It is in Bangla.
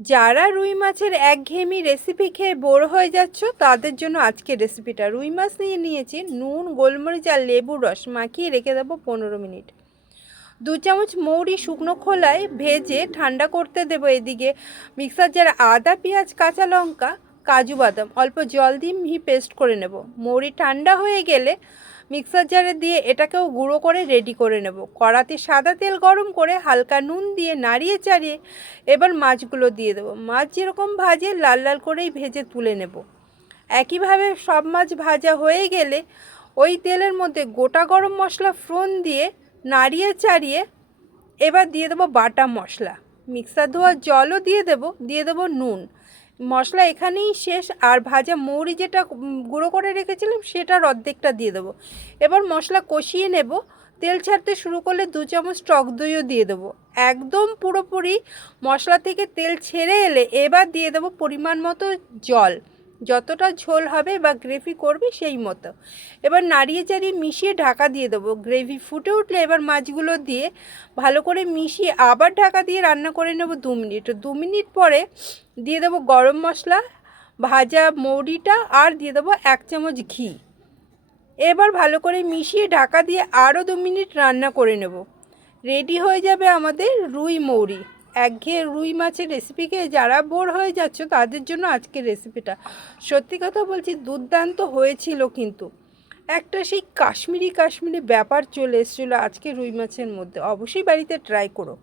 যারা রুই মাছের একঘেয়েমি রেসিপি খেয়ে বোর হয়ে যাচ্ছ, তাদের জন্য আজকে রেসিপিটা রুই মাছ নিয়ে নিয়েছি, নুন, গোলমরিচ আর লেবুর রস। মাখিয়ে রেখে দেবো পনেরো মিনিট। দু চামচ মৌরি শুকনো খোলায় ভেজে ঠান্ডা করতে দেবো এদিকে। মিক্সার জারে আদা, পেঁয়াজ, কাঁচা লঙ্কা, কাজু, বাদাম। অল্প জল দিয়ে মিহি পেস্ট করে নেব। মৌরি ঠান্ডা হয়ে গেলে মিক্সার জারে দিয়ে এটাকেও গুঁড়ো করে রেডি করে নেব। কড়াতে সাদা তেল গরম করে হালকা নুন দিয়ে নাড়িয়ে চাড়িয়ে এবার মাছগুলো দিয়ে দেবো। মাছ যেরকম ভাজে লাল লাল করেই ভেজে তুলে নেব। একইভাবে সব মাছ ভাজা হয়ে গেলে ওই তেলের মধ্যে গোটা গরম মশলা ফোড়ন দিয়ে নাড়িয়ে চাড়িয়ে এবার দিয়ে দেবো বাটা মশলা। মিক্সার ধোয়ার জলও দিয়ে দেবো দিয়ে দেবো নুন। মশলা এখানেই শেষ, আর ভাজা মৌরি যেটা গুঁড়ো করে রেখেছিলাম সেটার অর্ধেকটা দিয়ে দেবো। এবার মশলা কষিয়ে নেব। তেল ছাড়তে শুরু করলে দু চামচ টক দইও দিয়ে দেবো। একদম পুরোপুরি মশলা থেকে তেল ছেড়ে এলে এবার দিয়ে দেবো পরিমাণ মতো জল। যতটা ঝোল হবে বা গ্রেভি করবে সেই মতো। এবার নাড়িয়ে চাড়িয়ে মিশিয়ে ঢাকা দিয়ে দেবো। গ্রেভি ফুটে উঠলে এবার মাছগুলো দিয়ে ভালো করে মিশিয়ে আবার ঢাকা দিয়ে রান্না করে নেব দু মিনিট। দু মিনিট পরে দিয়ে দেবো গরম মশলা, ভাজা মৌরিটা আর দিয়ে দেবো এক চামচ ঘি। এবার ভালো করে মিশিয়ে ঢাকা দিয়ে আরও দু মিনিট রান্না করে নেব। রেডি হয়ে যাবে আমাদের রুই মৌরি। একঘেয়ে রুই মাছের রেসিপিকে যারা বোর হয়ে যাচ্ছ, তাদের জন্য আজকের রেসিপিটা সত্যি কথা বলছি, দুর্দান্ত হয়েছিল কিন্তু। একটা সেই কাশ্মীরি কাশ্মীরি ব্যাপার চলে এসেছিল আজকে রুই মাছের মধ্যে। অবশ্যই বাড়িতে ট্রাই করো।